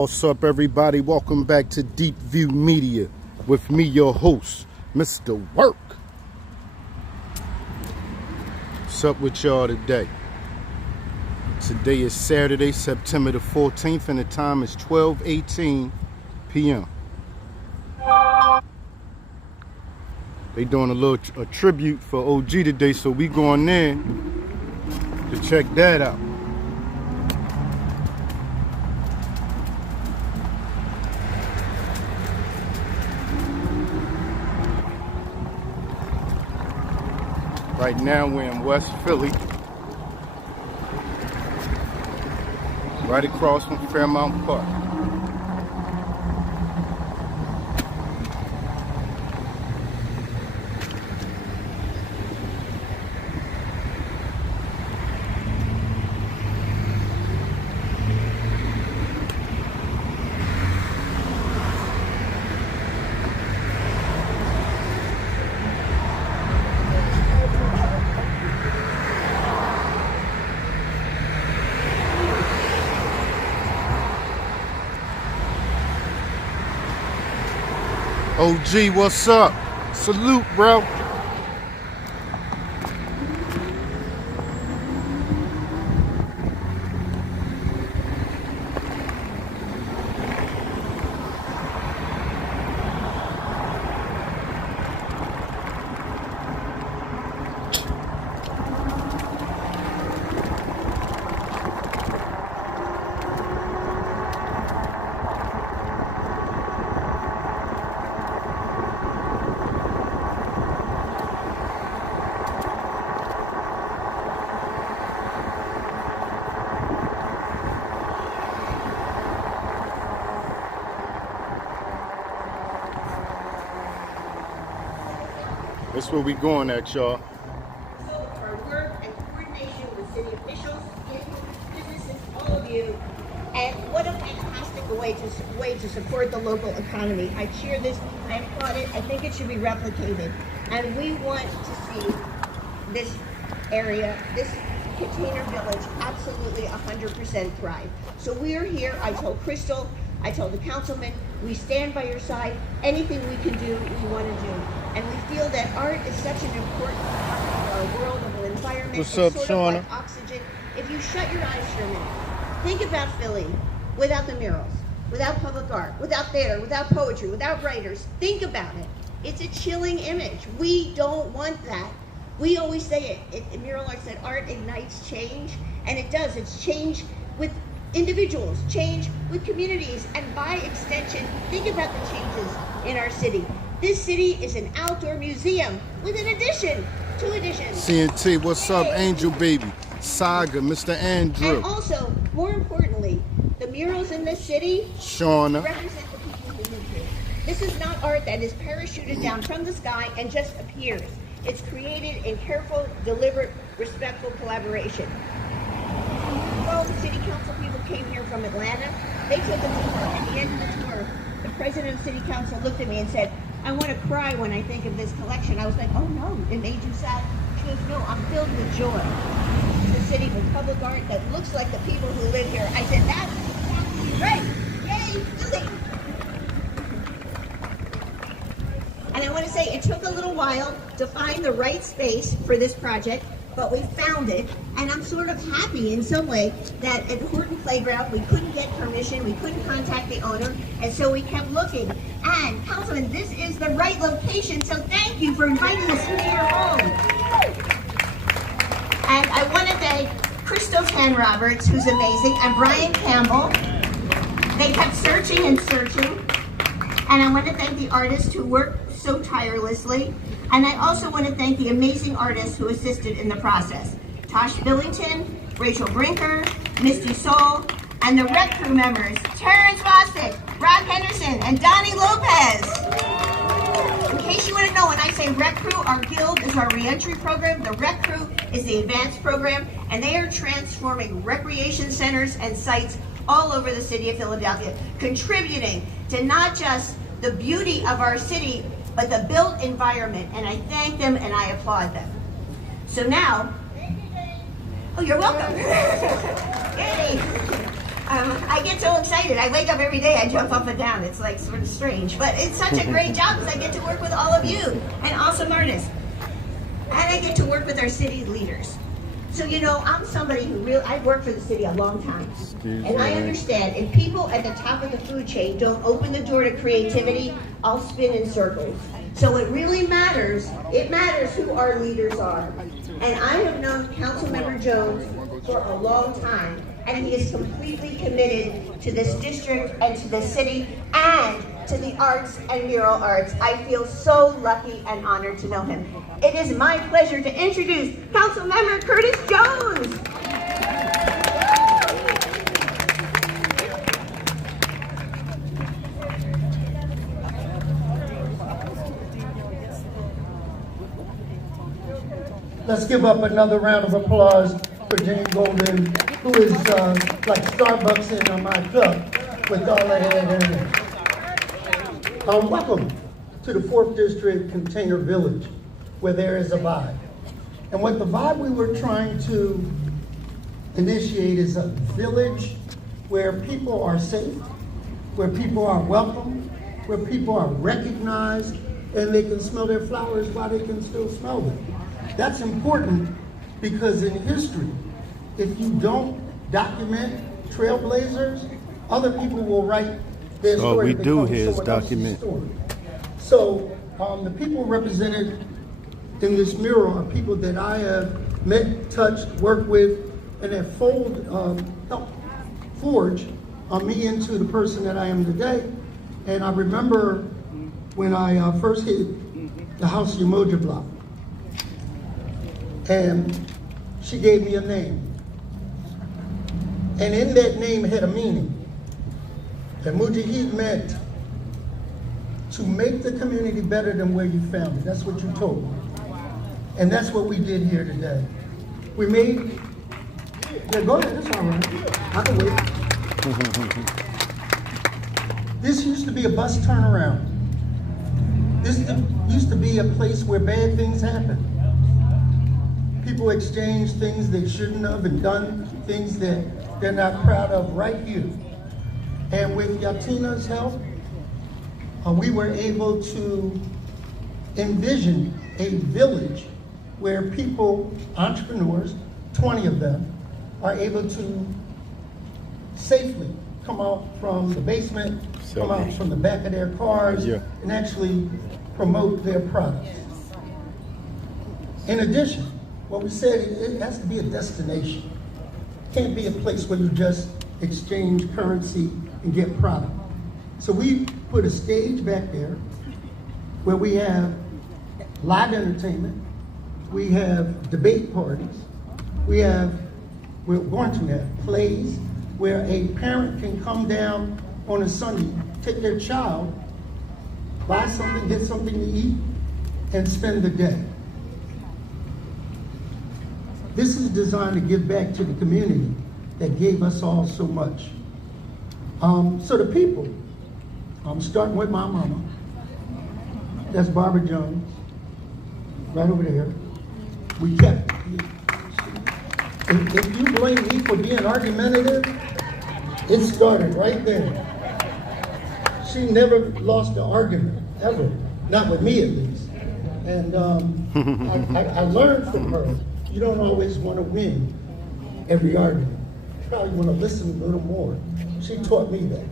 What's up, everybody? Welcome back to Deep View Media with me, your host, Mr. Work. What's up with y'all today? Today is Saturday, September the 14th, and the time is 12:18 p.m. They doing a tribute for OG today, so we going there to check that out. Right now we're in West Philly, right across from Fairmount Park. OG, what's up? Salute, bro. That's where we going at, y'all. So our work and coordination with city officials, businesses, all of you, and what a fantastic way to support the local economy. I cheer this, I applaud it, I think it should be replicated. And we want to see this area, this container village, absolutely 100% thrive. So we are here. I told Crystal, I told the councilman, we stand by your side. Anything we can do, we want to do. And we feel that art is such an important part of our world, of our environment. What's up, sort Shauna? of like oxygen. If you shut your eyes for a minute, think about Philly without the murals, without public art, without theater, without poetry, without writers. Think about it. It's a chilling image. We don't want that. We always say it. Mural art said art ignites change, and it does. It's change with individuals, change with communities, and by extension, think about the changes in our city. This city is an outdoor museum with an addition, 2 additions. CNT, what's up, Angel Baby? Saga, Mr. Andrew. And also, more importantly, the murals in this city Shauna. represent the people who live here. This is not art that is parachuted down from the sky and just appears. It's created in careful, deliberate, respectful collaboration. 12 city council people came here from Atlanta. They took a tour. At the end of the tour, the president of city council looked at me and said, I want to cry when I think of this collection. I was like, oh no, it made you sad? She goes, no, I'm filled with joy. This is a city with public art that looks like the people who live here. I said, that's exactly right. Yay, Philly. And I want to say it took a little while to find the right space for this project, but we found it, and I'm sort of happy in some way that at Horton Playground we couldn't get permission, we couldn't contact the owner, and so we kept looking. And Councilman, this is the right location, so thank you for inviting us into your home. And I want to thank Crystal Tan Roberts, who's amazing, and Brian Campbell. They kept searching and searching. And I want to thank the artists who worked so tirelessly. And I also want to thank the amazing artists who assisted in the process. Tosh Billington, Rachel Brinker, Misty Soul, and the rec crew members, Terrence Bostic, Rob Henderson, and Donnie Lopez. In case you want to know, when I say rec crew, our guild is our reentry program. The rec crew is the advanced program, and they are transforming recreation centers and sites all over the city of Philadelphia, contributing to not just the beauty of our city, but the built environment. And I thank them and I applaud them. So now, oh, you're welcome. Yay. I get so excited. I wake up every day, I jump up and down. It's like sort of strange, but it's such a great job because I get to work with all of you and awesome artists. And I get to work with our city leaders. So, you know, I'm somebody who really, I've worked for the city a long time. And I understand if people at the top of the food chain don't open the door to creativity, I'll spin in circles. So it really matters. It matters who our leaders are. And I have known Councilmember Jones for a long time, and he is completely committed to this district and to the city and to the arts and mural arts. I feel so lucky and honored to know him. It is my pleasure to introduce Councilmember Curtis Jones. Let's give up another round of applause for Jane Golden, who is like Starbucks in my cup with all that. Welcome to the 4th District Container Village, where there is a vibe. And what the vibe we were trying to initiate is a village where people are safe, where people are welcome, where people are recognized, and they can smell their flowers while they can still smell them. That's important because in history, if you don't document trailblazers, other people will write their story. All we do here is document. So the people represented in this mural are people that I have met, touched, worked with, and have helped forge me into the person that I am today. And I remember when I first hit the House Umoja block, and she gave me a name. And in that name had a meaning. And Mujahid meant to make the community better than where you found it. That's what you told me. And that's what we did here today. We made, yeah, go ahead, that's all right. I can wait. This used to be a bus turnaround. This used to be a place where bad things happened. People exchange things they shouldn't have and done things that they're not proud of right here. And with Yatina's help, we were able to envision a village where people, entrepreneurs, 20 of them, are able to safely come out from the basement, come out from the back of their cars, and actually promote their products. In addition, what we said, it has to be a destination. It can't be a place where you just exchange currency and get product. So we put a stage back there where we have live entertainment, we have debate parties, we're going to have plays where a parent can come down on a Sunday, take their child, buy something, get something to eat, and spend the day. This is designed to give back to the community that gave us all so much. So the people, I'm starting with my mama. That's Barbara Jones, right over there. We kept, if you blame me for being argumentative, it started right there. She never lost an argument, ever. Not with me, at least. And I learned from her. You don't always want to win every argument. You probably want to listen a little more. She taught me that.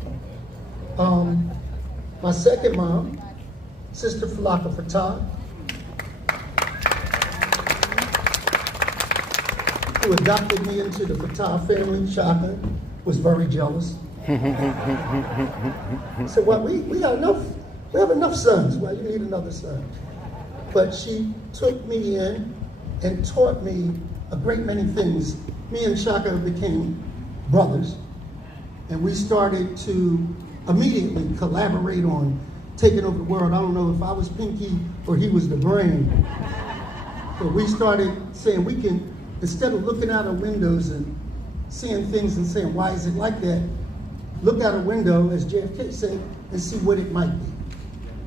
My second mom, Sister Falaka Fatah, who adopted me into the Fatah family. Shaka was very jealous. So well, we have enough sons. Well, you need another son. But she took me in and taught me a great many things. Me and Shaka became brothers, and we started to immediately collaborate on taking over the world. I don't know if I was Pinky or he was the brain. But we started saying we can, instead of looking out our windows and seeing things and saying, why is it like that? Look out a window, as JFK said, and see what it might be.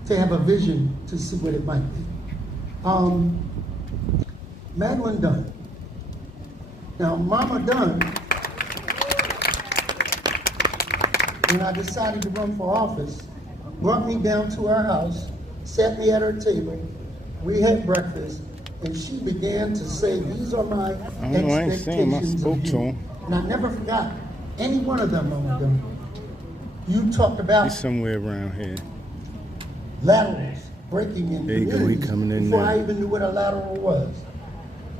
To have a vision to see what it might be. Madeline Dunn. Now, Mama Dunn when I decided to run for office, brought me down to our house, sat me at her table, we had breakfast, and she began to say, these are my expectations of you. And I never forgot any one of them, Mama Dunn. You talked about He's somewhere around here. laterals breaking in There you go, he communities coming in before now. I even knew what a lateral was.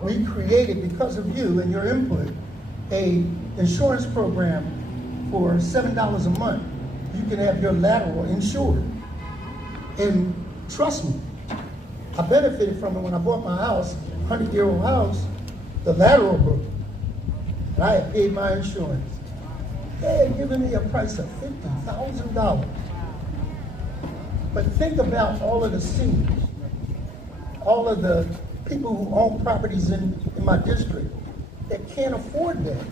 We created, because of you and your input, a insurance program for $7 a month. You can have your lateral insured. And trust me, I benefited from it when I bought my house, 100-year-old house, the lateral broke. And I had paid my insurance. They had given me a price of $50,000. But think about all of the seniors, all of the people who own properties in my district that can't afford that.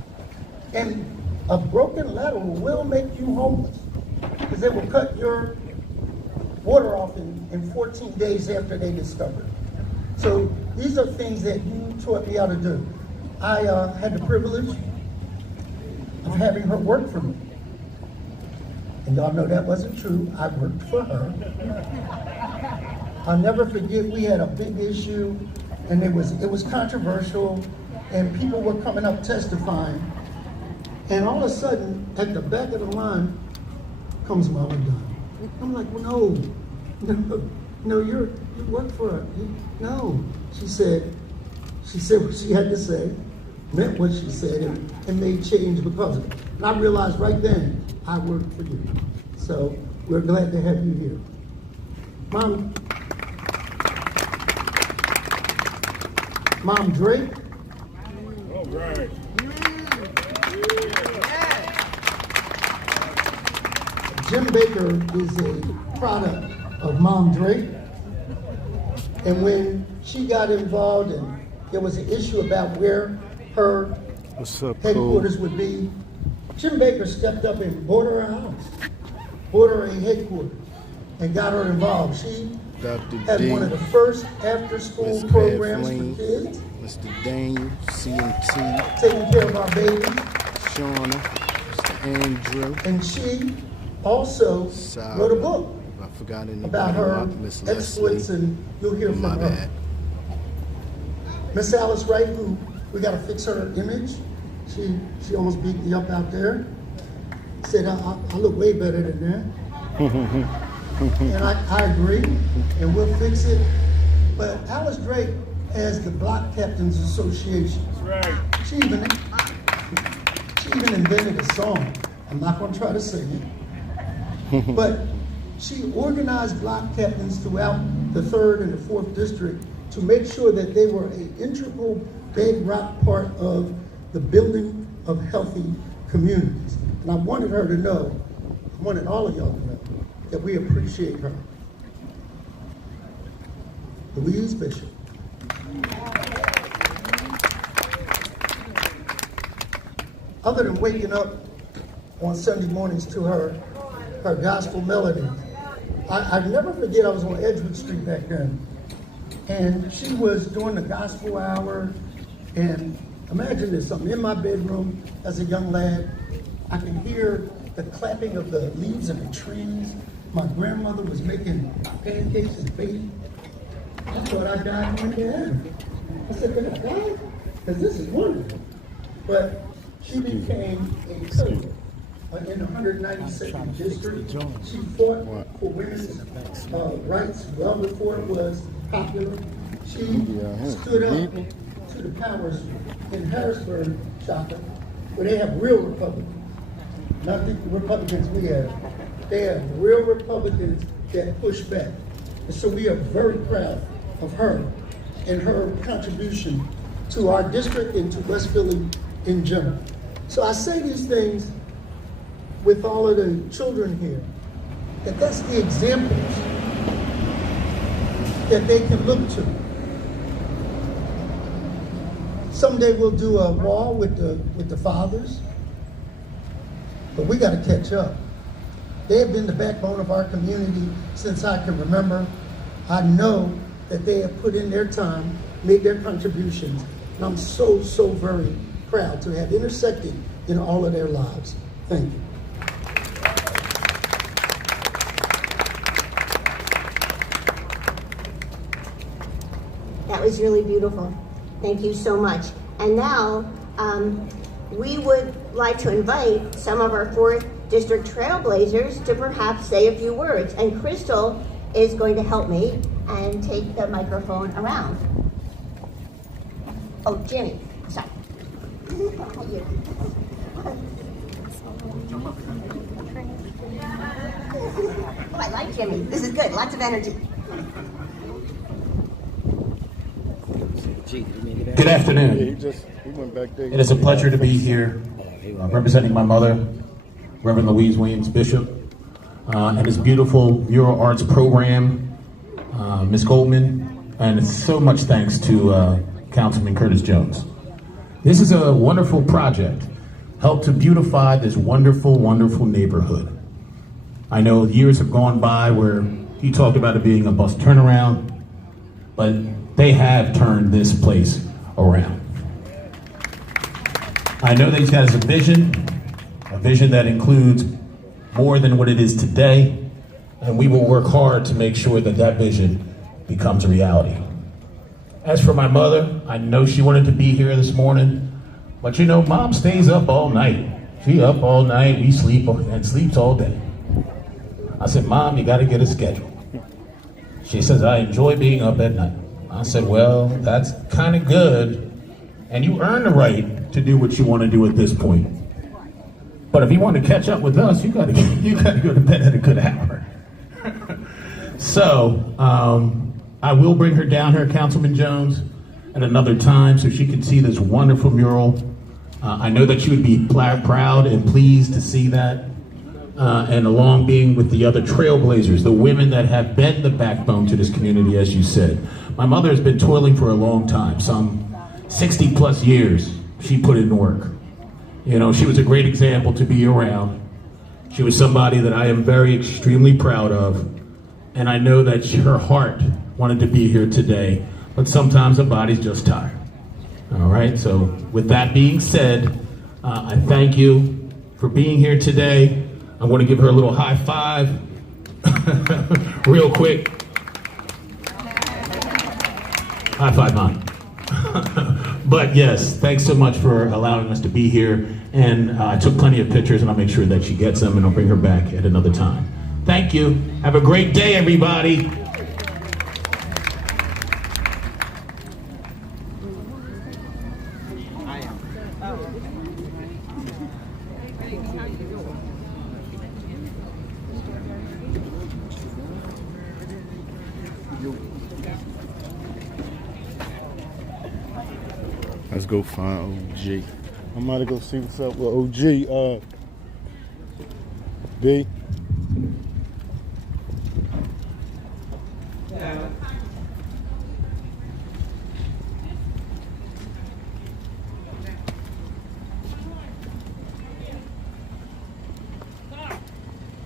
And a broken lateral will make you homeless because they will cut your water off in 14 days after they discover it. So these are things that you taught me how to do. I had the privilege of having her work for me. And y'all know that wasn't true. I worked for her. I'll never forget, we had a big issue, and it was controversial, and people were coming up testifying. And all of a sudden, at the back of the line, comes Mama Dunn. I'm like, well, no, you work for her. No. She said what she had to say, meant what she said, and made change because of it. And I realized right then, I worked for you. So we're glad to have you here. Mom Drake. All right. Jim Baker is a product of Mom Drake. And when she got involved and there was an issue about where her headquarters would be, Jim Baker stepped up and bought her a house, bought her a headquarters, and got her involved. She had one of the first after-school programs for kids. Mr. Daniel, CMT. Taking care of our babies. Shauna, Mr. Andrew. And she also wrote a book about her exploits, and you'll hear from her. Miss Alice Wright, who we got to fix her image. She almost beat me up out there. Said I look way better than that. And I agree, and we'll fix it. But Alice Drake has the Block Captains Association. That's right. She even invented a song. I'm not going to try to sing it. But she organized block captains throughout the 3rd and the 4th district to make sure that they were an integral bedrock part of the building of healthy communities. And I wanted her to know, I wanted all of y'all to know, that we appreciate her. Louise Bishop. Other than waking up on Sunday mornings to her gospel melody, I never forget I was on Edgewood Street back then. And she was doing the gospel hour, and imagine this, I'm in my bedroom as a young lad. I can hear the clapping of the leaves in the trees. My grandmother was making pancakes and baking. I thought I died going to heaven. I said, did I die? Because this is wonderful. But she became a pillar in the 192nd district. She fought for women's rights well before it was popular. She stood up to the powers in Harrisburg, Shaka, where they have real Republicans. Not the Republicans we have. They have real Republicans that push back. And so we are very proud of her and her contribution to our district and to West Philly in general. So I say these things with all of the children here, that's the examples that they can look to. Someday we'll do a wall with the fathers, but we got to catch up. They have been the backbone of our community since I can remember. I know that they have put in their time, made their contributions, and I'm so, so very proud to have intersected in all of their lives. Thank you. that was really beautiful. Thank you so much. And now, we would like to invite some of our 4th District Trailblazers to perhaps say a few words. And Crystal is going to help me and take the microphone around. Oh, Jimmy, sorry. Oh, I like Jimmy. This is good. Lots of energy. Good afternoon. He went back there. It is a pleasure to be here representing my mother, Reverend Louise Williams Bishop, and this beautiful mural arts program, Ms. Goldman, and so much thanks to Councilman Curtis Jones. This is a wonderful project, helped to beautify this wonderful, wonderful neighborhood. I know years have gone by where he talked about it being a bus turnaround, but they have turned this place around. I know that he has a vision that includes more than what it is today, and we will work hard to make sure that that vision becomes a reality. As for my mother, I know she wanted to be here this morning, but you know, Mom stays up all night. She up all night, we sleep and sleeps all day. I said, Mom, you gotta get a schedule. She says, I enjoy being up at night. I said, well, that's kind of good, and you earn the right to do what you want to do at this point. But if you want to catch up with us, you gotta go to bed at a good hour. So, I will bring her down here, Councilman Jones, at another time so she can see this wonderful mural. I know that she would be proud and pleased to see that. And along being with the other trailblazers, the women that have been the backbone to this community, as you said. My mother has been toiling for a long time, some 60 plus years she put in work. You know, she was a great example to be around. She was somebody that I am very extremely proud of. And I know that her heart wanted to be here today, but sometimes her body's just tired. All right, so with that being said, I thank you for being here today. I want to give her a little high five, real quick. High five, Mom. But yes, thanks so much for allowing us to be here. And I took plenty of pictures, and I'll make sure that she gets them, and I'll bring her back at another time. Thank you. Have a great day, everybody. Let's go find OG. I'm about to go see what's up with OG. B.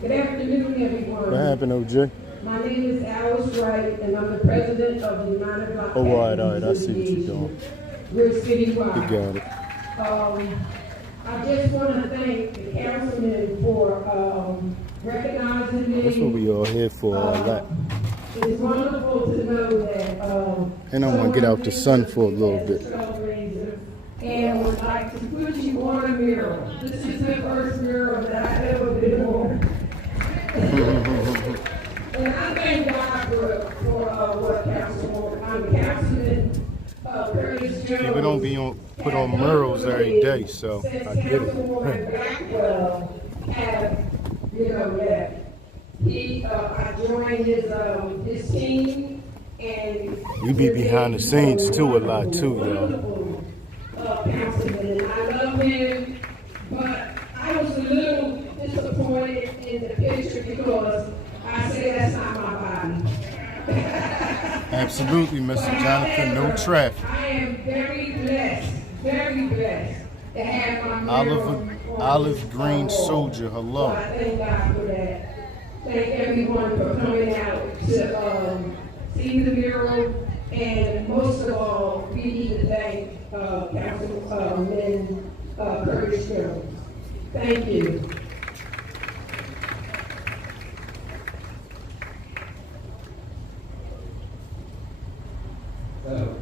Good afternoon, everyone. What happened, OG? My name is Alice Wright, and I'm the president of the United Block. Oh, all right. I see what you're doing. We're citywide. You got it. I just want to thank the councilman for recognizing me. That's what we all here for, all that. It's wonderful to know that. And I'm going to get out the sun for a little bit. And would like to put you on a mural. This is the first mural that I've ever been on. And I thank God for what Councilman Curtis Jones. Yeah, we don't be put on murals every day, so I get it. I joined his team, and We be behind the scenes too a lot too, y'all. Councilman, and I love him, but I was a little disappointed in the picture because I said that's not my body. Absolutely, Mr. Jonathan, no traffic. I am very blessed to have my mural Olive Green Soldier, hello. So I thank God for that. Thank everyone for coming out to see the mural, and most of all, we need to thank Councilman Curtis Jones. Thank you. So,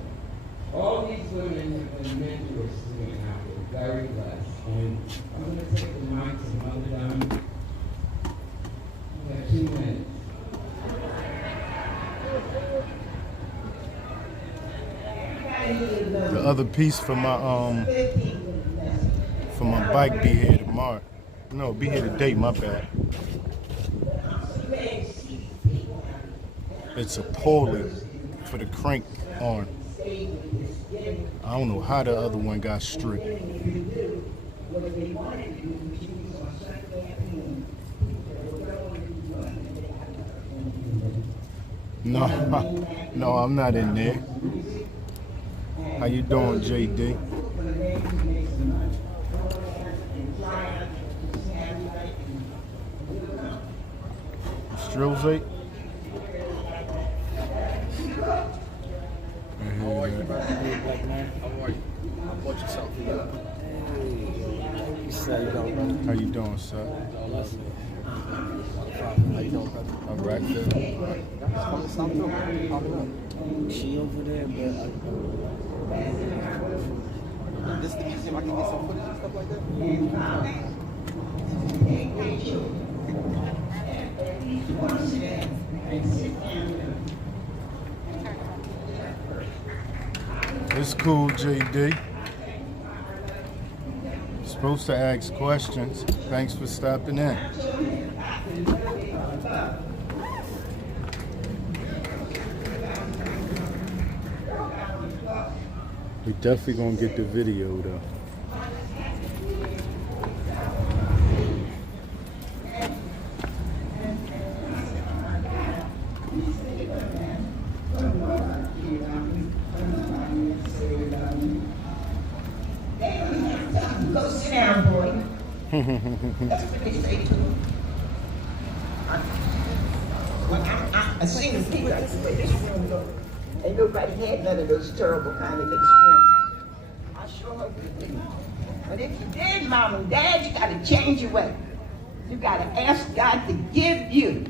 other piece for my bike be here tomorrow. No, be here today, my bad. It's a pulley for the crank arm. I don't know how the other one got stripped. No, no, I'm not in there. How you doing, JD? Strozate? How are you, brother? Hey, black man. How are you? I bought you something for you. Hey. You say you don't, brother? How you doing, sir? How you doing, brother? All right, She over there, but this the museum. I can get some footage and stuff like that. It's cool, JD. Supposed to ask questions. Thanks for stopping in. We definitely gonna get the video though. Go sit down, boy. That's what they say to him. I seen the people. I said, this room look. Ain't nobody had none of those terrible kind of experiences. I sure hope you didn't. But if you did, Mom and Dad, you gotta change your way. You gotta ask God to give you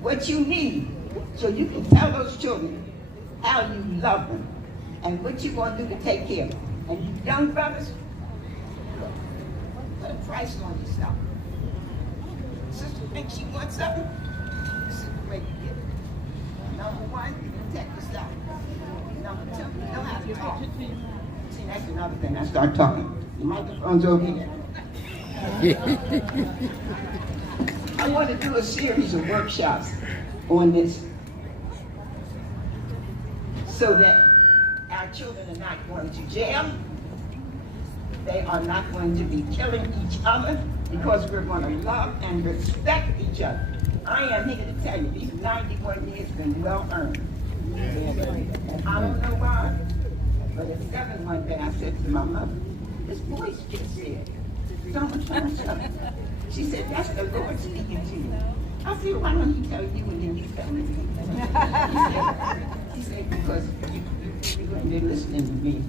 what you need so you can tell those children how you love them and what you're gonna do to take care of them. And you young brothers, put a price on yourself. Sister thinks she wants something, this is the way you get it. Number one, you protect yourself. Number two, you know how to talk. See, that's another thing. I start talking. The microphone's over here. I want to do a series of workshops on this so that our children are not going to jail. They are not going to be killing each other because we're going to love and respect each other. I am here to tell you, these 91 years have been well earned. And I don't know why, but at 7 one day I said to my mother, this voice just said, something. She said, that's the Lord speaking to you. I said, why don't you tell you and then you tell me? He said, because you're listening to me.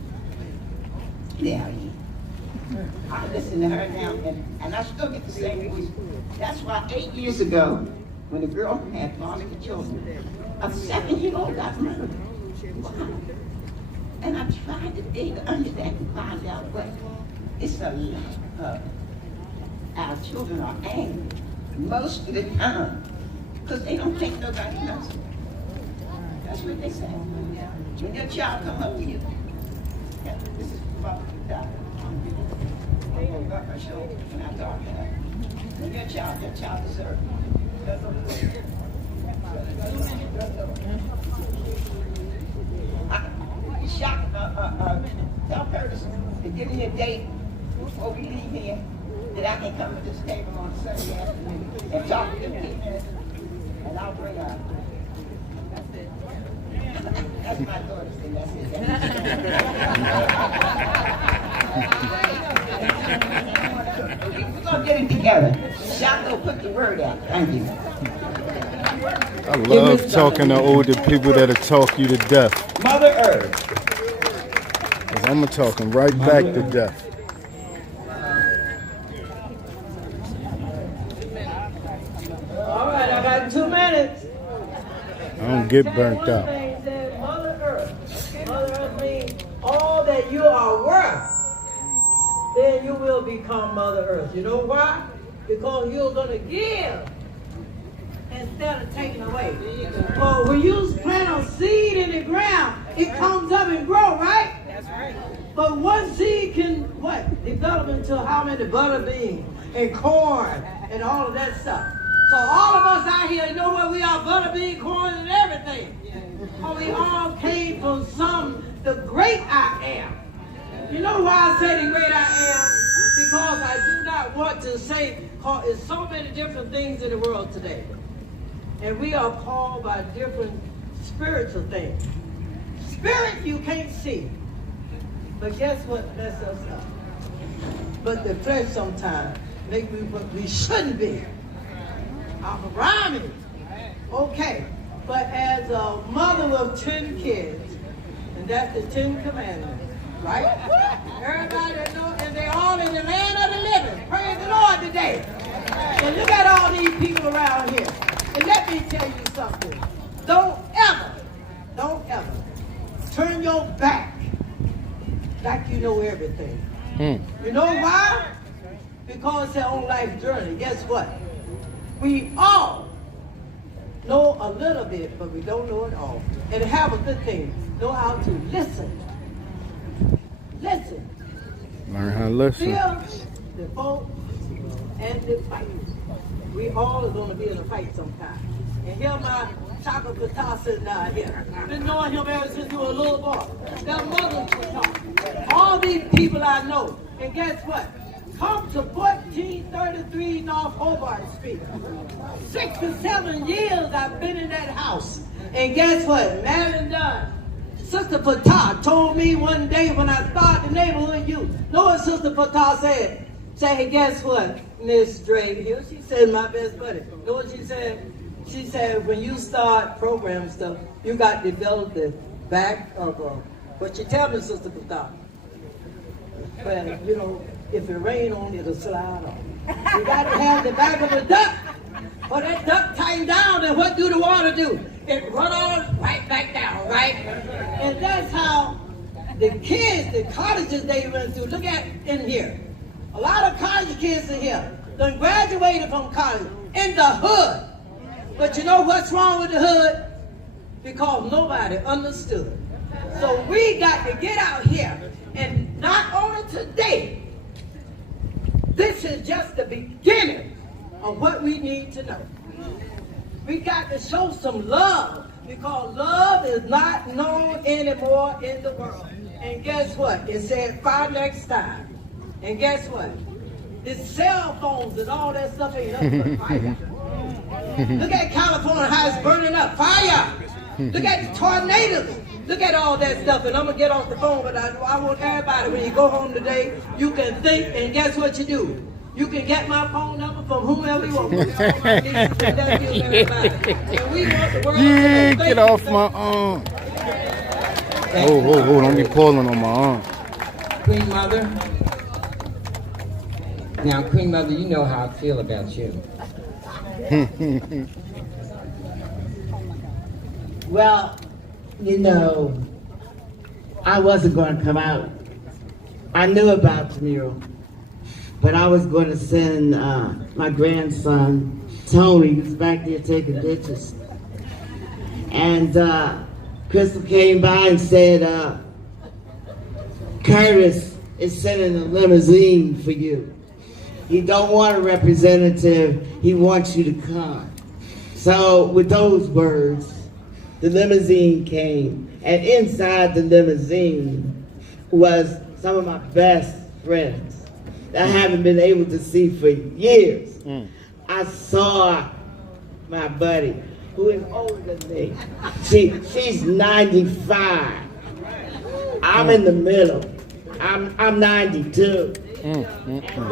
Yeah, I listen to her now, and I still get the same voice. That's why 8 years ago, when a girl had foster children, a 7-year-old got murdered. Wow. And I tried to dig under that and find out what it's a lot of our children are angry most of the time because they don't think nobody knows. That's what they say. When your child come up to you, yeah, this is Father God. I'm going to rub her shoulder when I talk to her. When your child deserves it. Tell Curtis to give me a date before we leave here that I can come to this table on Sunday afternoon and talk 15 minutes, and I'll bring her. That's it. That's my daughter saying that's it. We're going to get it together. Shako put the word out. Thank you. I love talking to older people that'll talk you to death. Mother Earth. Because I'm talking right back to death. All right, I got 2 minutes. I don't get burnt out. Mother Earth means all that you are worth. Then you will become Mother Earth. You know why? Because you're going to give instead of taking away. When you plant a seed in the ground, it comes up and grows, right? But one seed can, what? Develop into how many butter beans and corn and all of that stuff. So all of us out here, you know what? We are butter bean, corn, and everything. Oh, we all came from the great I am. You know why I say the great I am? Because I do not want to say, there's so many different things in the world today. And we are called by different spiritual things. Spirit you can't see. But guess what messes us up? But the flesh sometimes make me what we shouldn't be. I'm around me. Okay. But as a mother of 10 kids, and that's the 10 commandments, right? Everybody that knows, and they all in the land of the living. Praise the Lord today. And look at all these people around here. And let me tell you something. Don't ever turn your back like you know everything. You know why? Because they're on life journey. Guess what? We all know a little bit, but we don't know it all. And have a good thing. Know how to listen. Listen. Learn how to listen. Feel the folks and the fight. We all are going to be in a fight sometime. And here my chocolate guitar sitting down here. Been knowing him ever since you were a little boy. Their mothers were talking. All these people I know. And guess what? Come to 1433 North Hobart Street. 6 to 7 years I've been in that house. And guess what? Madam Dunn, Sister Fatah told me one day when I started the neighborhood youth. Know what Sister Fatah said? Say, guess what, Miss Drake here? She said, my best buddy. Know what she said? She said, when you start program stuff, you got to develop the back of what you tell me, Sister Fatah. Well, you know, if it rain on, it'll slide on. You got to have the back of a duck. For that duck tighten down, then what do the water do? It run on right back down, right? And that's how the kids, the colleges they went through, look at in here. A lot of college kids in here done graduated from college in the hood. But you know what's wrong with the hood? Because nobody understood. So we got to get out here. And not only today, this is just the beginning of what we need to know. We got to show some love because love is not known anymore in the world. And guess what? It said fire next time. And guess what? It's cell phones and all that stuff ain't nothing but fire. Look at California, how it's burning up. Fire! Look at the tornadoes. Look at all that stuff. And I'm going to get off the phone, but I want everybody, when you go home today, you can think, and guess what you do? You can get my phone number from whomever you want. Yeah, get off my arm. Oh, don't be pulling on my arm. Queen Mother. Now, Queen Mother, you know how I feel about you. Well, you know, I wasn't going to come out. I knew about the mural, but I was going to send my grandson, Tony, who's back there taking pictures. And Crystal came by and said, Curtis is sending a limousine for you. He don't want a representative, he wants you to come. So with those words, the limousine came, and inside the limousine was some of my best friends that I haven't been able to see for years. I saw my buddy, who is older than me. She's 95. I'm in the middle. I'm 92. And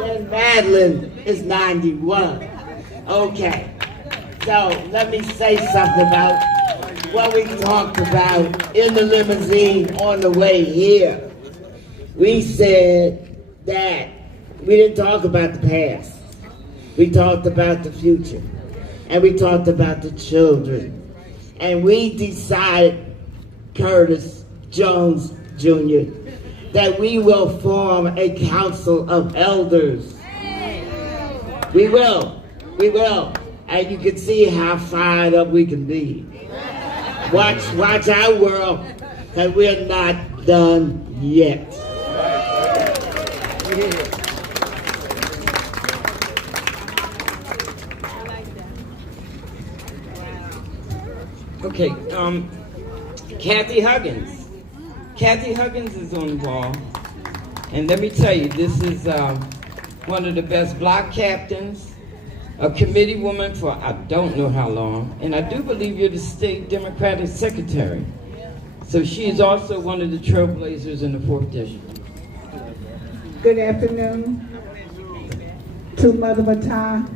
then Madeline is 91. Okay. So let me say something about what we talked about in the limousine on the way here. We said that we didn't talk about the past. We talked about the future. And we talked about the children. And we decided, Curtis Jones Jr., that we will form a council of elders. We will. And you can see how fired up we can be. Watch our world. because we're not done yet. Okay, Kathy Huggins. Kathy Huggins is on the wall. And let me tell you, this is one of the best block captains, a committee woman for I don't know how long, and I do believe you're the state Democratic secretary. So she is also one of the trailblazers in the 4th District. Good afternoon to Mother Batai,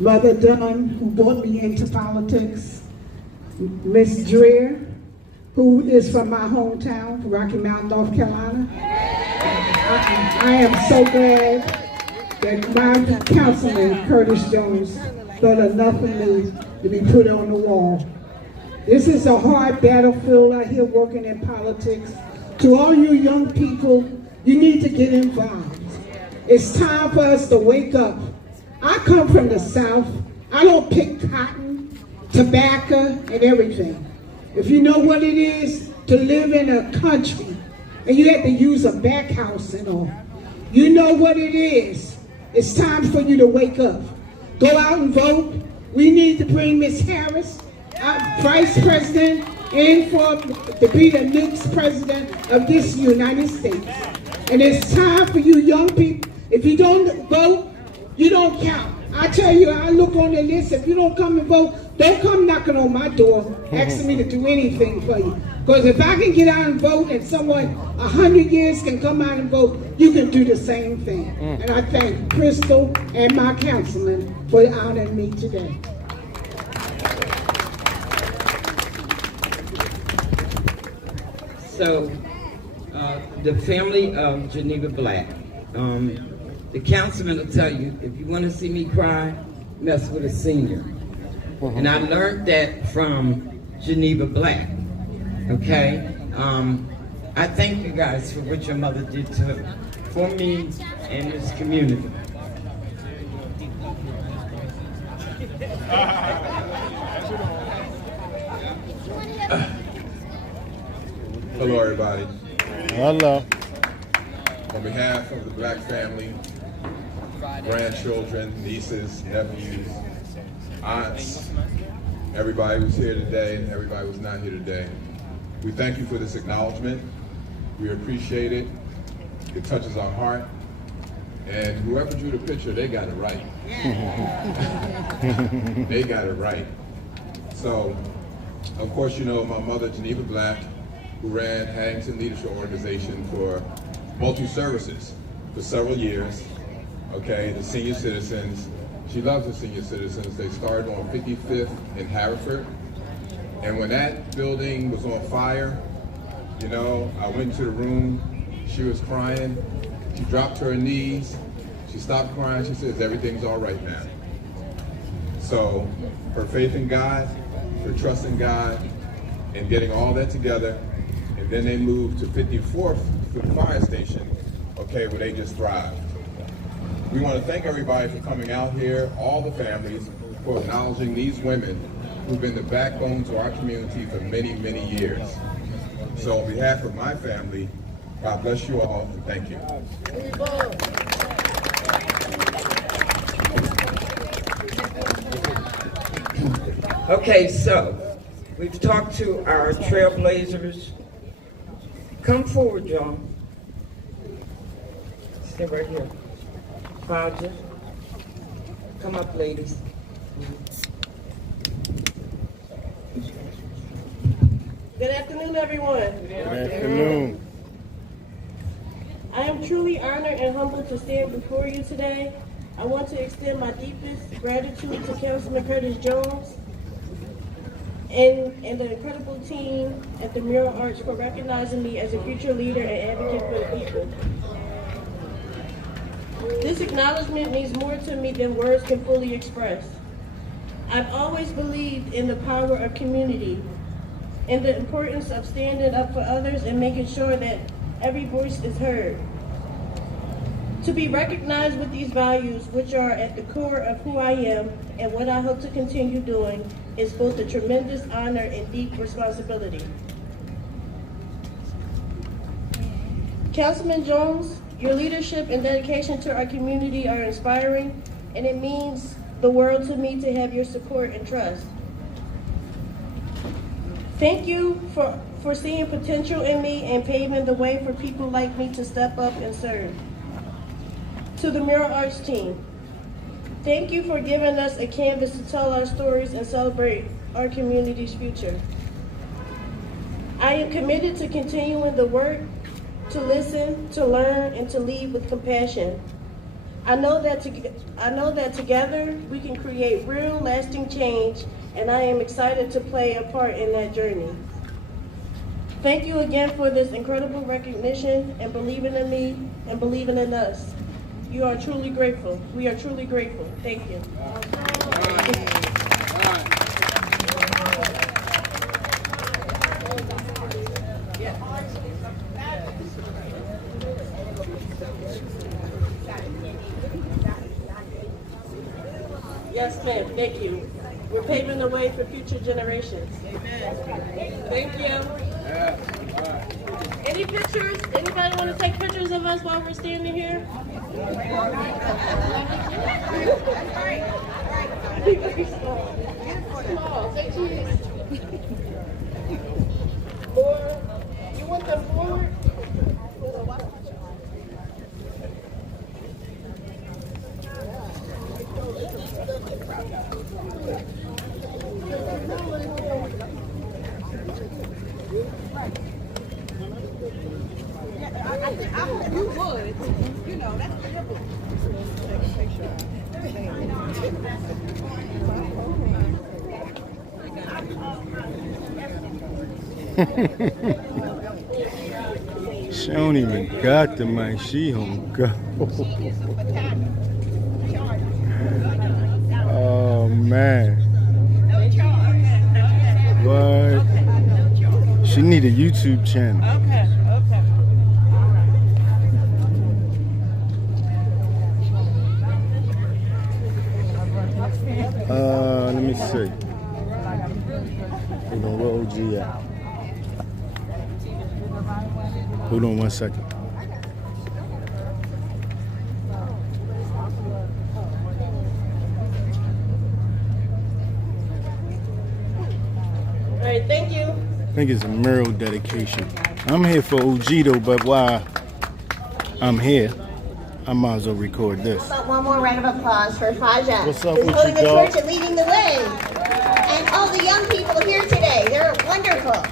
Mother Dunn, who brought me into politics, Miss Dreer, who is from my hometown, Rocky Mount, North Carolina. I am so glad that my councilman, Curtis Jones, thought enough of me to be put on the wall. This is a hard battlefield out here working in politics. To all you young people, you need to get involved. It's time for us to wake up. I come from the South. I don't pick cotton, tobacco, and everything. If you know what it is to live in a country and you have to use a back house and all, you know what it is. It's time for you to wake up. Go out and vote. We need to bring Miss Harris, our Vice President, in to be the next president of this United States. And it's time for you young people. If you don't vote, you don't count. I tell you, I look on the list. If you don't come and vote, don't come knocking on my door asking me to do anything for you. Because if I can get out and vote and someone 100 years can come out and vote, you can do the same thing. And I thank Crystal and my councilman for honoring me today. So, the family of Geneva Black. The councilman will tell you, if you want to see me cry, mess with a senior. And I learned that from Geneva Black, okay? I thank you guys for what your mother did for me and this community. Hello, everybody. Hello. On behalf of the Black family, grandchildren, nieces, nephews, aunts, everybody who's here today and everybody who's not here today, we thank you for this acknowledgement. We appreciate it. It touches our heart. And whoever drew the picture, they got it right. They got it right. So, of course, you know my mother, Geneva Black, who ran Haddington Leadership Organization for multi-services for several years. Okay, the senior citizens. She loves the senior citizens. They started on 55th in Harrison. And when that building was on fire, you know, I went to the room, she was crying, she dropped to her knees, she stopped crying, she says, everything's all right now. So, her faith in God, her trust in God, and getting all that together, and then they moved to 54th for the fire station, okay, where they just thrived. We want to thank everybody for coming out here, all the families, for acknowledging these women who've been the backbone to our community for many, many years. So on behalf of my family, God bless you all, and thank you. Okay, so we've talked to our trailblazers. Come forward, y'all. Stay right here. Roger. Come up, ladies. Good afternoon, everyone. Good afternoon. I am truly honored and humbled to stand before you today. I want to extend my deepest gratitude to Councilman Curtis Jones and the incredible team at the Mural Arts for recognizing me as a future leader and advocate for the people. This acknowledgement means more to me than words can fully express. I've always believed in the power of community and the importance of standing up for others and making sure that every voice is heard. To be recognized with these values, which are at the core of who I am and what I hope to continue doing, is both a tremendous honor and deep responsibility. Councilman Jones, your leadership and dedication to our community are inspiring, and it means the world to me to have your support and trust. Thank you for seeing potential in me and paving the way for people like me to step up and serve. To the Mural Arts team, thank you for giving us a canvas to tell our stories and celebrate our community's future. I am committed to continuing the work, to listen, to learn, and to lead with compassion. I know that together we can create real, lasting change, and I am excited to play a part in that journey. Thank you again for this incredible recognition and believing in me and believing in us. You are truly grateful. We are truly grateful. Thank you. Yes, ma'am. Thank you. We're paving the way for future generations. Amen. Thank you. Any pictures? Anybody want to take pictures of us while we're standing here? Small. Say cheese. More. You want them forward? You would, you know, that's simple. She don't even got the mic. She don't go. Oh man. What? She need a YouTube channel. Okay. Let me see. Hold on, where OG at? Hold on 1 second. All right, thank you. I think it's a mural dedication. I'm here for OG though, but while I'm here, I might as well record this. How about one more round of applause for Faja, What's up who's with holding you, the dog? torch and leading the way. And all the young people here today. They're wonderful.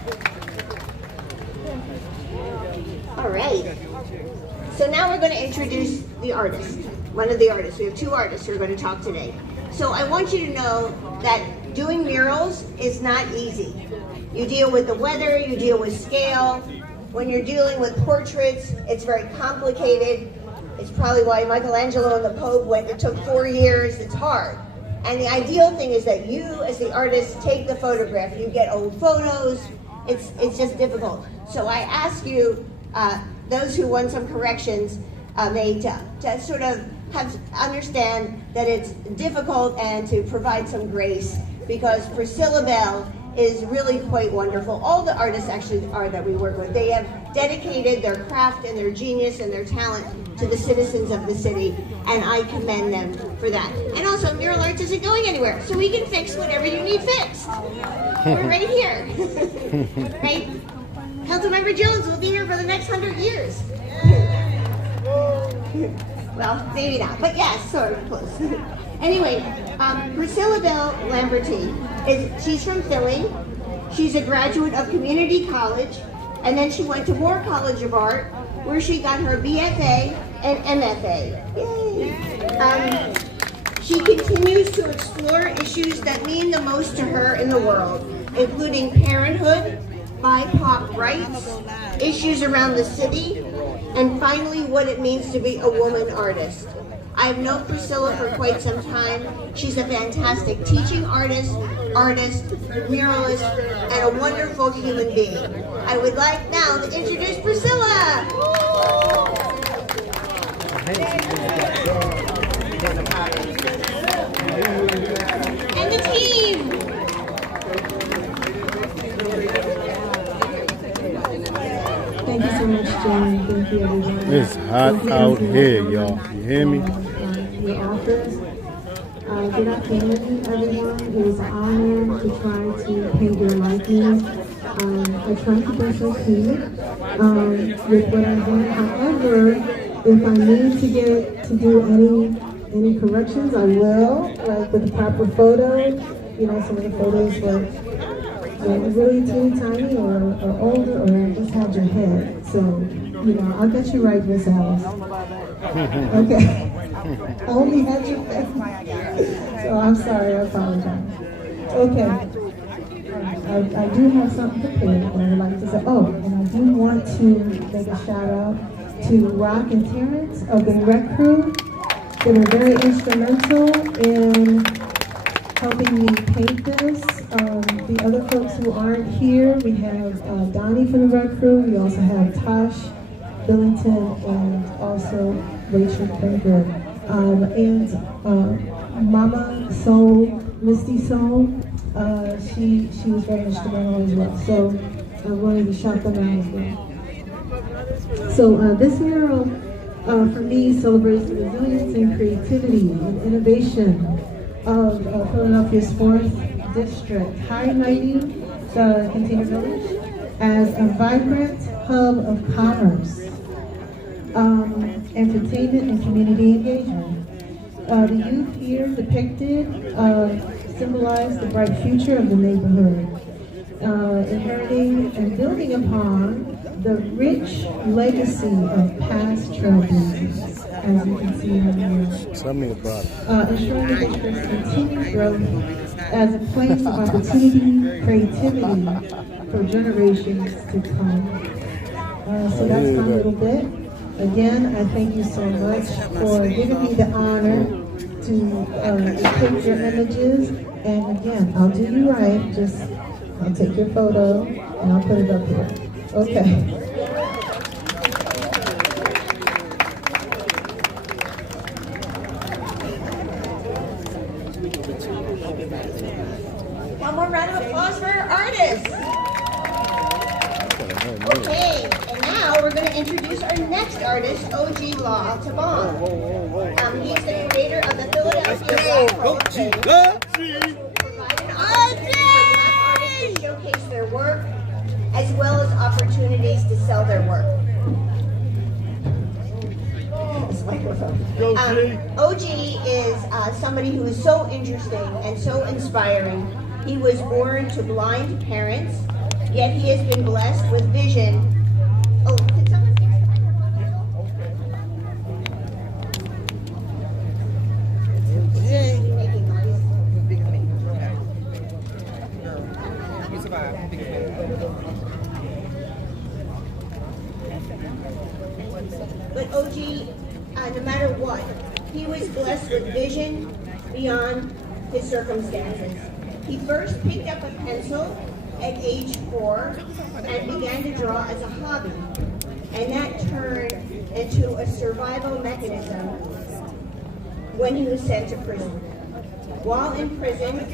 All right. So now we're going to introduce the artist, one of the artists. We have two artists who are going to talk today. So I want you to know that doing murals is not easy. You deal with the weather, you deal with scale. When you're dealing with portraits, it's very complicated. It's probably why Michelangelo and the Pope went, it took 4 years, it's hard. And the ideal thing is that you, as the artist, take the photograph. You get old photos, it's just difficult. So I ask you, those who want some corrections made to sort of understand that it's difficult and to provide some grace, because Priscilla Bell is really quite wonderful. All the artists actually are that we work with. They have dedicated their craft and their genius and their talent to the citizens of the city, and I commend them for that. And also, Mural Arts isn't going anywhere, so we can fix whatever you need fixed. We're right here. Right? Councilmember Jones will be here for the next 100 years. Well, maybe not, but yes, sort of close. Anyway, Priscilla Bell Lamberty, she's from Philly. She's a graduate of community college, and then she went to Moore College of Art, where she got her BFA and MFA. Yay! She continues to explore issues that mean the most to her in the world, including parenthood, BIPOC rights, issues around the city, and finally what it means to be a woman artist. I've known Priscilla for quite some time. She's a fantastic teaching artist, muralist, and a wonderful human being. I would like now to introduce Priscilla. And the team. Thank you so much, Jen. thank you, everyone. It's hot out here, y'all. You hear me? Your office. Good afternoon, everyone. It was an honor to try to paint your likeness. I tried to be so sweet with what I did. However, if I need to do any corrections, I will, like with the proper photos. You know, some of the photos were really teeny tiny or older, or just had your head. So, you know, I'll get you right, Miss Alice. Okay. Only had your face. So I'm sorry, I apologize. Okay. I do have something prepared that I would like to say. Oh, and I do want to make a shout out to Rock and Terrence of the Rec Crew. They were very instrumental in helping me paint this. The other folks who aren't here, we have Donnie from the Rec Crew. We also have Tosh Billington and also Rachel Kruger. And Mama Soul, Misty Soul, she was very instrumental as well. So I wanted to shout them out as well. So this mural, for me, celebrates the resilience and creativity and innovation of Philadelphia's 4th District, highlighting the Container Village as a vibrant hub of commerce, entertainment, and community engagement. The youth here depicted symbolize the bright future of the neighborhood, inheriting and building upon the rich legacy of past trailblazers, as you can see in the mural. Tell me about it. Ensuring the district's continued growth as a place of opportunity, creativity for generations to come. So that's my little bit. Again, I thank you so much for giving me the honor to depict your images. And again, I'll do you right. I'll take your photo and I'll put it up here. Okay. One more round of applause for our artists. Okay, and now we're going to introduce our next artist, Oglaw Tabon. He's the creator of the Philadelphia Black Hall of Fame. Provide an opportunity for Black artists to showcase their work, as well as opportunities to sell their work. OG is somebody who is so interesting and so inspiring. He was born to blind parents, yet he has been blessed with vision. Oh, can someone fix the But OG, no matter what, he was blessed with vision beyond his circumstances. He first picked up a pencil at age 4 and began to draw as a hobby. And that turned into a survival mechanism when he was sent to prison. While in prison,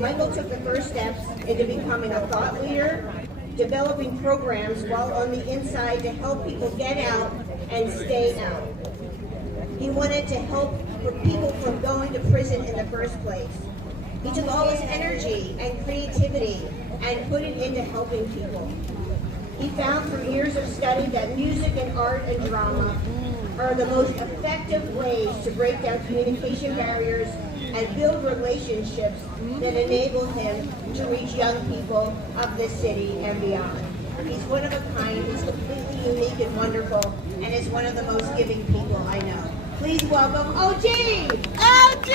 Michael took the first steps into becoming a thought leader, developing programs while on the inside to help people get out and stay out. He wanted to help people from going to prison in the first place. He took all his energy and creativity and put it into helping people. He found through years of study that music and art and drama are the most effective ways to break down communication barriers and build relationships that enable him to reach young people of this city and beyond. He's one of a kind, he's completely unique and wonderful, and is one of the most giving people I know. Please welcome OG! OG!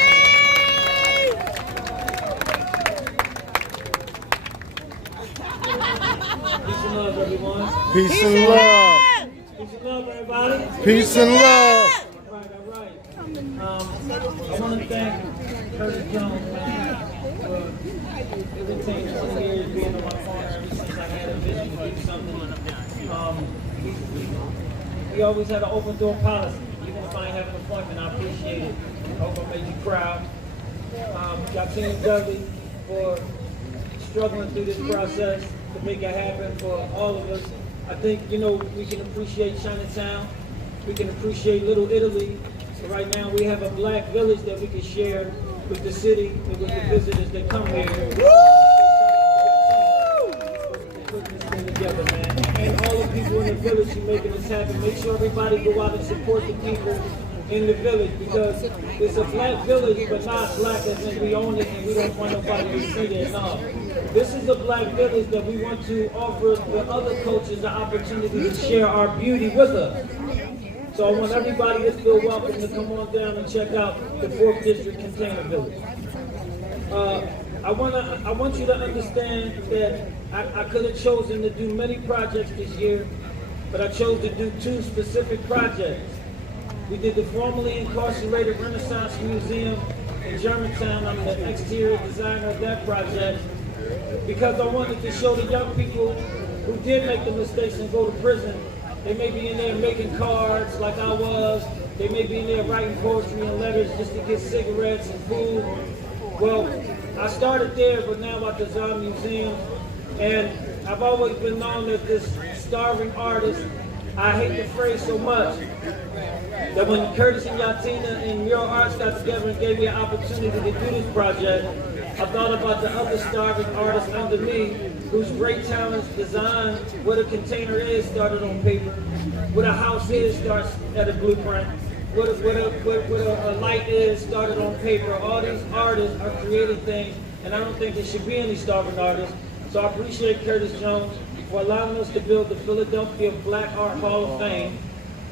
Peace and love, everyone. Peace and love. Peace and love, everybody. Peace and love. All right. I want to thank Curtis Jones, man, for everything 20 years being on my corner ever since I had a vision to do something. We always had an open door policy. Even if I ain't have an appointment, I appreciate it. I hope I made you proud. Got Team Dudley for struggling through this process to make it happen for all of us. I think, you know, we can appreciate Chinatown. We can appreciate Little Italy. So right now we have a black village that we can share with the city and with the visitors that come here. Putting this thing together, man. And all the people in the village who making this happen. Make sure everybody go out and support the people in the village, because it's a black village, but not black as in we own it and we don't want nobody to see it. No. This is a black village that we want to offer the other cultures the opportunity to share our beauty with us. So I want everybody to feel welcome to come on down and check out the 4th District Container Village. I want you to understand that I could have chosen to do many projects this year, but I chose to do 2 specific projects. We did the formerly incarcerated Renaissance Museum in Germantown. I'm the exterior designer of that project because I wanted to show the young people who did make the mistakes and go to prison. They may be in there making cards like I was. They may be in there writing poetry and letters just to get cigarettes and food. Well, I started there, but now I design museums. And I've always been known as this starving artist. I hate the phrase so much that when Curtis and Yatina and Mural Arts got together and gave me an opportunity to do this project, I thought about the other starving artists under me whose great talents design what a container is started on paper, what a house is starts at a blueprint, what a light is started on paper. All these artists are creating things, and I don't think there should be any starving artists. So I appreciate Curtis Jones for allowing us to build the Philadelphia Black Art Hall of Fame,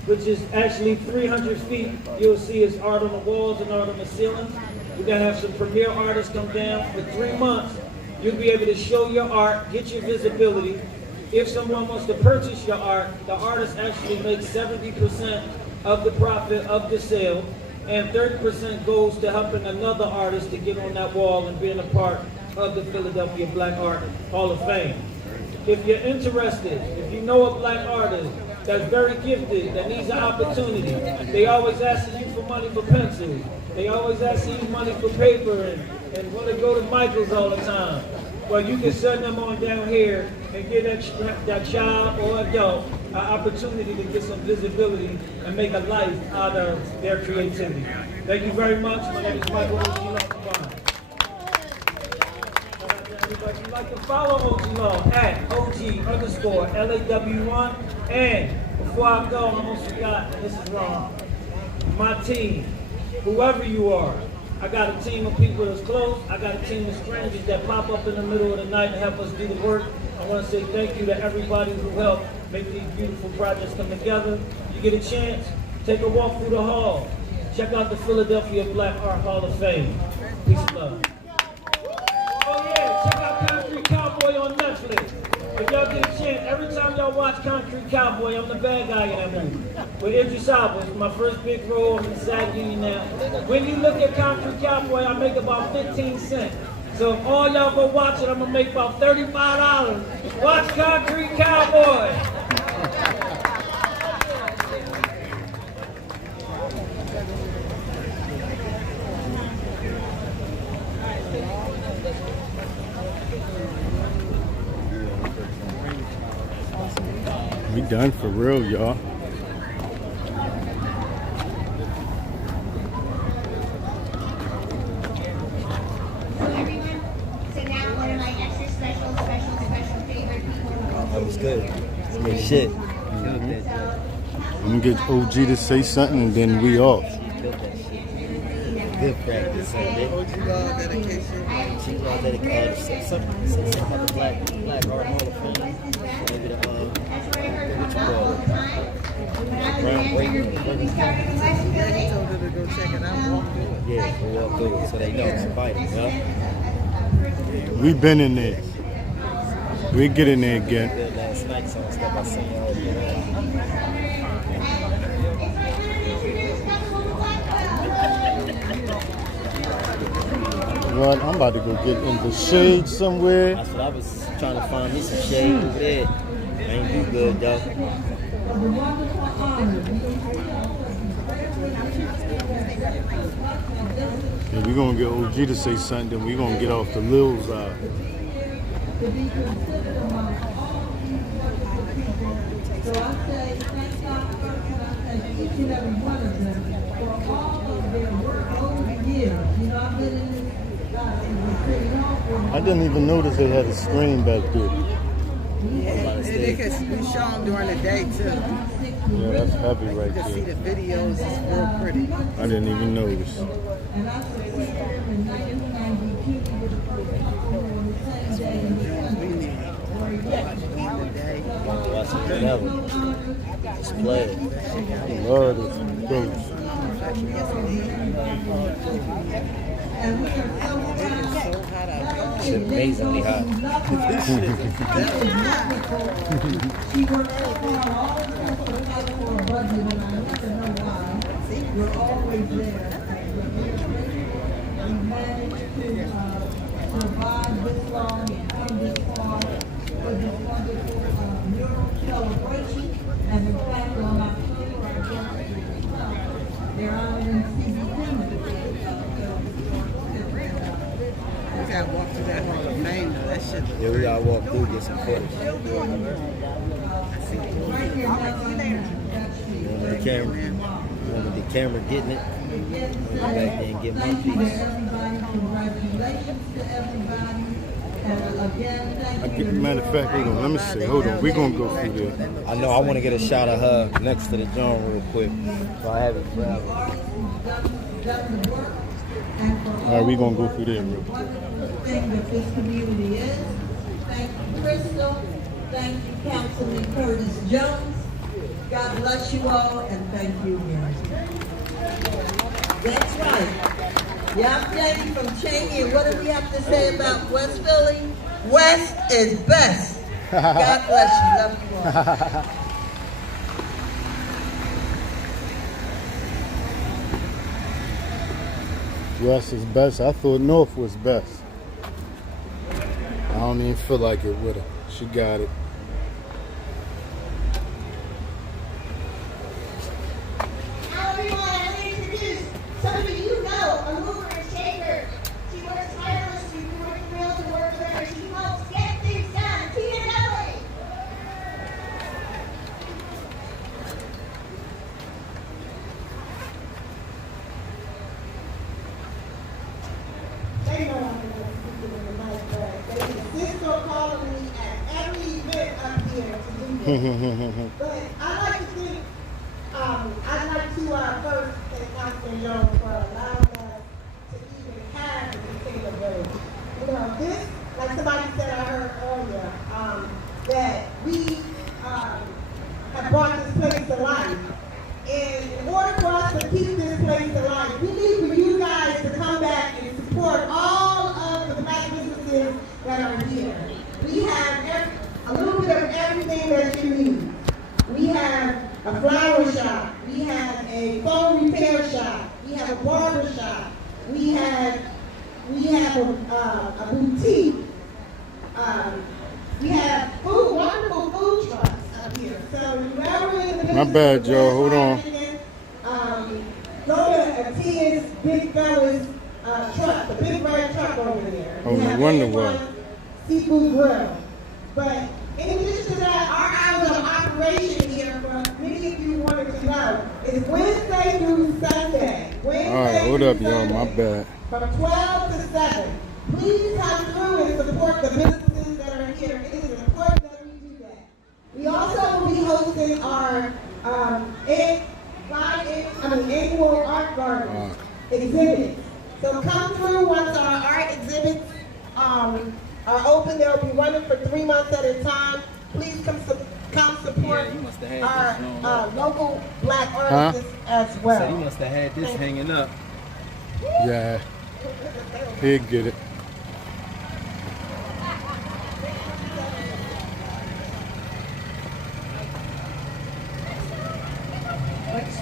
which is actually 300 feet. You'll see it's art on the walls and art on the ceilings. We're gonna have some premier artists come down for 3 months. You'll be able to show your art, get your visibility. If someone wants to purchase your art, the artist actually makes 70% of the profit of the sale, and 30% goes to helping another artist to get on that wall and being a part of the Philadelphia Black Art Hall of Fame. If you're interested, if you know a black artist that's very gifted, that needs an opportunity, they always asking you for money for pencils. They always asking you money for paper and want to go to Michael's all the time. Well, you can send them on down here and give that child or adult an opportunity to get some visibility and make a life out of their creativity. Thank you very much. My name is Michael Oglaw. If you'd like to follow Oglaw at OG_LAW1. And before I go, I almost forgot, this is wrong. My team, whoever you are, I got a team of people that's close. I got a team of strangers that pop up in the middle of the night and help us do the work. I want to say thank you to everybody who helped make these beautiful projects come together. You get a chance, take a walk through the hall. Check out the Philadelphia Black Art Hall of Fame. Peace and love. Oh yeah, check out Concrete Cowboy on Netflix. If y'all get a chance, every time y'all watch Concrete Cowboy, I'm the bad guy in that movie. With Idris Elba, it's my first big role. I'm in the SAG union now. When you look at Concrete Cowboy, I make about 15 cents. So if all y'all go watch it, I'm gonna make about $35. Watch Concrete Cowboy. We done for real, y'all. That was good. Good shit. I'm gonna get OG to say something and then we off. Good practice. Oglaw dedication. Oglaw dedication. Something about the Black Art Hall of Fame. Maybe the what you call it? Groundbreaking. Yeah, he told her to go check it out. Walk through it. Yeah, we'll walk through it so they know it's invited. Huh? We been in there. We get in there again. Good last night, so stuff I seen all again. Well, I'm about to go get in the shade somewhere. That's what I was trying to find me some shade in bed. Ain't do good though. Yeah, we're gonna get OG to say something, then we're gonna get off the Lil's So I say, thank God first, and I thank each and every one of them for all of their work over the years. You know, I've been in this city hall for I didn't even notice they had a screen back there. Yeah, they could be shown during the day too. Yeah, that's heavy right You can see there. the videos, it's real pretty. I didn't even notice. and I succeeded them in 1992 with the first couple on the same day in the country. Watch it together. Just play it. I love this coach. And we are so proud. It's amazingly hot. She worked so hard, all of us for a budget, and I never know why. We're always there. We managed to survive this long and come this far with this wonderful mural celebration. And in fact, on October, our guests will come. They're honoring C.B. We gotta walk through that Hall of Fame though. That shit. Yeah, we gotta walk through, get some footage. When the camera getting it, go back there and get my piece. Congratulations to everybody. And again, thank you. Matter of fact, hold on, let me see. Hold on, we're gonna go through there. I know I want to get a shot of her next to the John real quick. So I have it forever. Alright, we're gonna go through there real quick. Thing that this community is. Thank you, Crystal. Thank you, Councilman Curtis Jones. God bless you all, and thank you again. That's right. Y'all Jackie from Cheney, and what do we have to say about West Philly? West is best. God bless you. Love you all. West is best. I thought North was best. I don't even feel like it with her. She got it. Now everyone, I want to introduce somebody you know, a mover and shaker. She works tirelessly to work real to work with her. She helps get things done. Tina Nelly. They know I'm going to speak in the mic, but they insist on calling me at every event up here to do this. But I like to think, I'd like to first thank Councilman Jones for allowing us to even have the container village. You know, this, like somebody said I heard earlier, that we have brought this place to life. And in order for us to keep this place alive, we need for you guys to come back and support all of the black businesses that are here. We have a little bit of everything that you need. We have a flower shop. We have a phone repair shop. We have a barber shop. We have a boutique. We have wonderful food trucks up here. So whoever in the business, My bad, Joe. Hold on. Go to Tia's big fella's truck, the big red truck over there. Oh, no wonder why. Seafood grill. But in addition to that, our hours of operation here, for many of you wanted to know, is Wednesday through Sunday. Alright, hold up, y'all. My bad. From 12 to 7. Please come through and support the businesses that are here. It is important that we do that. We also will be hosting our annual art garden exhibits. So come through once our art exhibits are open. They'll be running for 3 months at a time. Please come support our local black artists as well. So you must have had this hanging up. Yeah. He'd get it.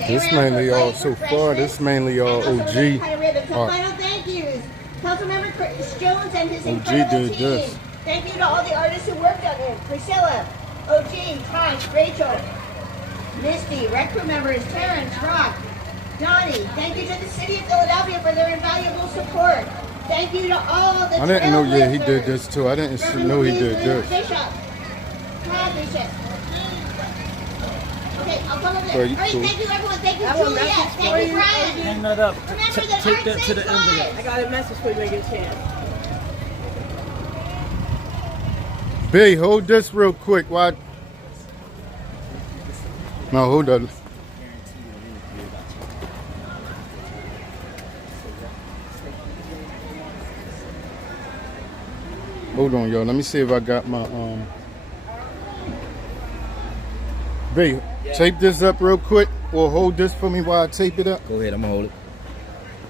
This mainly all so far. This mainly all OG. Final thank yous. Councilmember Chris Jones and his incredible did team. this. Thank you to all the artists who worked on it. Priscilla, OG, Tosh, Rachel, Misty, rec crew members, Terrence, Rock, Donnie. Thank you to the city of Philadelphia for their invaluable support. Thank you to all the I didn't know, yeah, he Trailblazers. did this too. I didn't know he did this. Bishop, Todd Bishop. Bro, you All right, cool. thank you, everyone. Thank you, I will Juliet. message Thank for you, you. Brian. Hang that up. Remember that Take art that to the saves envelope. lives. I got a message for you when you get a chance. B, hold this real quick. Why? No, hold on. Hold on, y'all. Let me see if I got my B, tape this up real quick, or hold this for me while I tape it up. Go ahead, I'm gonna hold it.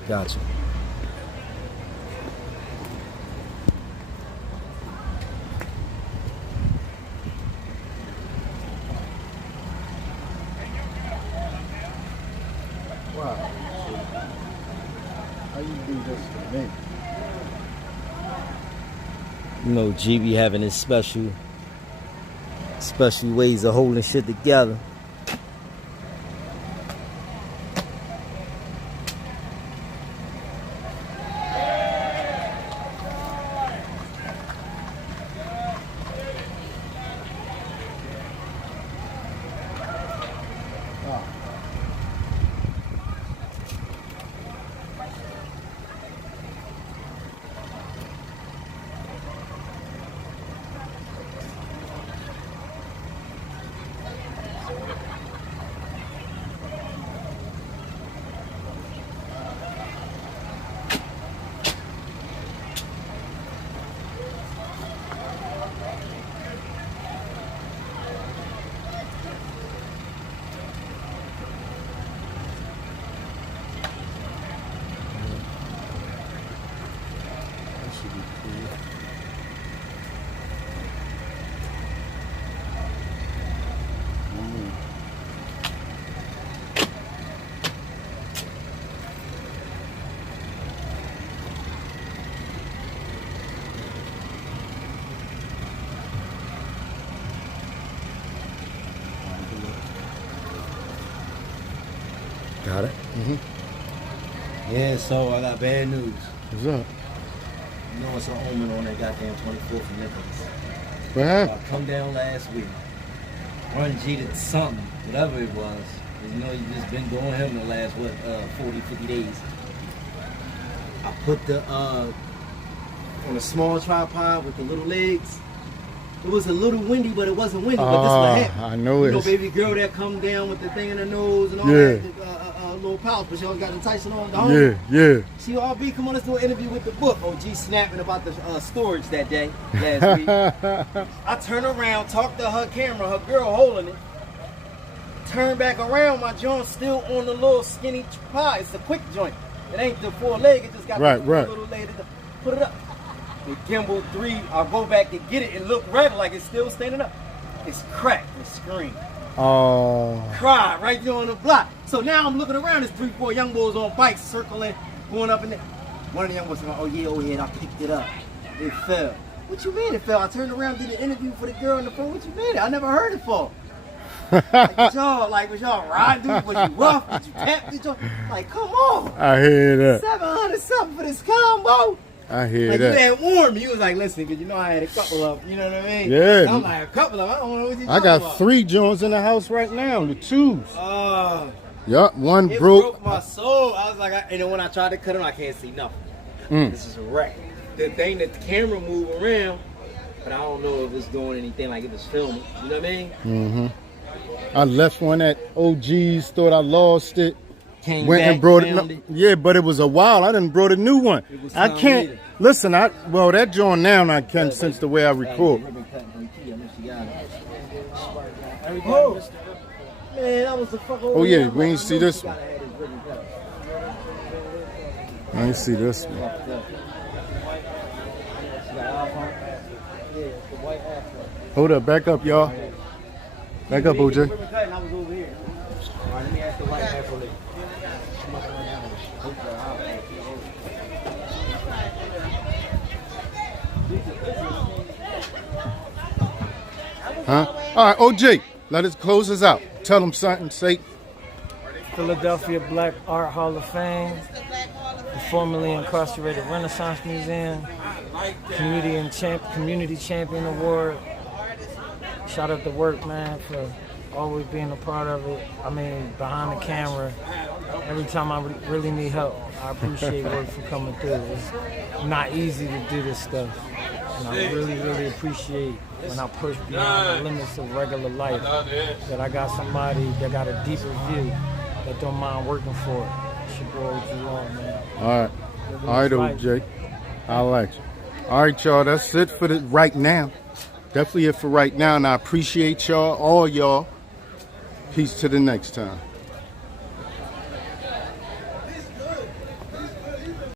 Gotcha. Wow. How you do this to me? You know, G be having his special ways of holding shit together. Got it? Mm-hmm. Yeah, so I got bad news. What's up? You know it's an omen on that goddamn 24th of Nicholas. What happened? I come down last week. Run G to something, whatever it was. You know, you just been doing him the last, 40, 50 days. I put the, on a small tripod with the little legs. It was a little windy, but it wasn't windy, but this what happened. I know it. You know, baby girl that come down with the thing in her nose and all Yeah. that, little pouch, but she always got the Tyson on the home. Yeah. She RB, come on, let's do an interview with the book. OG snapping about the storage that day, last week. I turn around, talk to her camera, her girl holding it. Turn back around, my joint's still on the little skinny pie. It's a quick joint. It ain't the 4-leg, it just got Right. the little leg. Put it up. The gimbal 3, I'll go back to get it and look regular like it's still standing up. It's cracked and screamed. Oh. Cried right there on the block. So now I'm looking around, there's 3, 4 young boys on bikes circling, going up in there. One of the young boys said, oh yeah, I picked it up. It fell. What you mean it fell? I turned around, did an interview for the girl on the phone. What you mean? I never heard it fall. Was y'all riding? Was you rough? Did you tap? Like, come on. I hear that. 700 something for this combo. I hear like that. You had warned me. You was like, listen, because you know I had a couple of, you know what I mean? Yeah. I'm like, a couple of, I don't know what you're I got 3 joints in the house right now, the 2s. Yup, one it broke. My soul. I was like, and then when I tried to cut it, I can't see nothing. This is a wreck. The thing that the camera moved around, but I don't know if it's doing anything like it was filming. You know what I mean? Mm-hmm. I left one at OG's, thought I lost it. Came Went back, and brought found it. Yeah, but it was a while. I done brought a new one. I can't listen. That joint now I can since the way I record. Oh, man, that was the fuck over. Oh yeah, we ain't see this one. I ain't see this one. Hold up, back up, y'all. Back up, OJ. Huh? All right, OJ, let us close us out. Tell them something, say. Philadelphia Black Art Hall of Fame, the formerly incarcerated Renaissance Museum, Community Champion Award. Shout out to Work, man, for always being a part of it. I mean, behind the camera, every time I really need help, I appreciate work for coming through. It's not easy to do this stuff. And I really, really appreciate when I push beyond the limits of regular life, that I got somebody that got a deeper view that don't mind working for it. It's your boy, G-Long, man. All right. All right, OJ. I like you. All right, y'all. That's it for the right now. Definitely it for right now. And I appreciate y'all, all y'all. Peace to the next time.